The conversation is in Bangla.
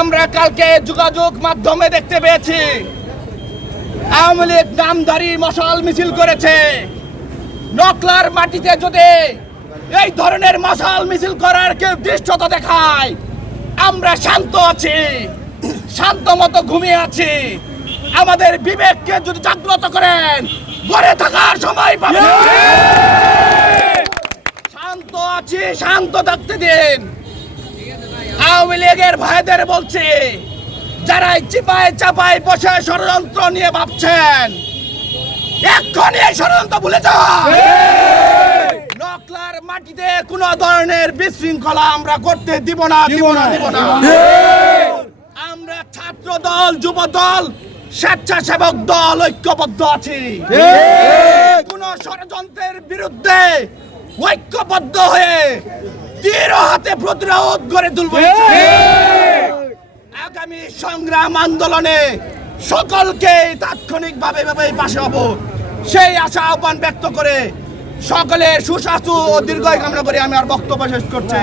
আমরা কালকে যোগাযোগ মাধ্যমে দেখতে পেয়েছি আওয়ামী লীগ নামধারী মশাল মিছিল করেছে। নকলার মাটিতে যদি এই ধরনের মশাল মিছিল করার কেউ দৃশ্যতা দেখায়, আমরা শান্ত আছি, শান্ত মতো ঘুমিয়ে আছি। আমাদের বিবেককে যদি জাগ্রত করেন, ঘরে থাকার সময় পাবেন। শান্ত আছি, শান্ত থাকতে দিন। আওয়ামী লীগের ভাইদের বলছি, যারা চিপায় চাপায় বসে ষড়যন্ত্র নিয়ে ভাবছেন, এক্ষুনি এই ষড়যন্ত্র ভুলে যান। নকলার মাটিতে কোন ধরনের বিশৃঙ্খলা আমরা করতে দিব না। আমরা ছাত্র দল, যুব দল, স্বেচ্ছাসেবক দল ঐক্যবদ্ধ আছি। কোন ষড়যন্ত্রের বিরুদ্ধে ঐক্যবদ্ধ হয়ে দৃঢ় হাতে প্রতিরোধ গড়ে তুলব। আগামী সংগ্রাম আন্দোলনে সকলকে তাৎক্ষণিকভাবে পাশে হব, সেই আশা আহ্বান ব্যক্ত করে সকলের সুস্বাস্থ্য ও দীর্ঘায়ু কামনা করে আমি আর বক্তব্য শেষ করছি।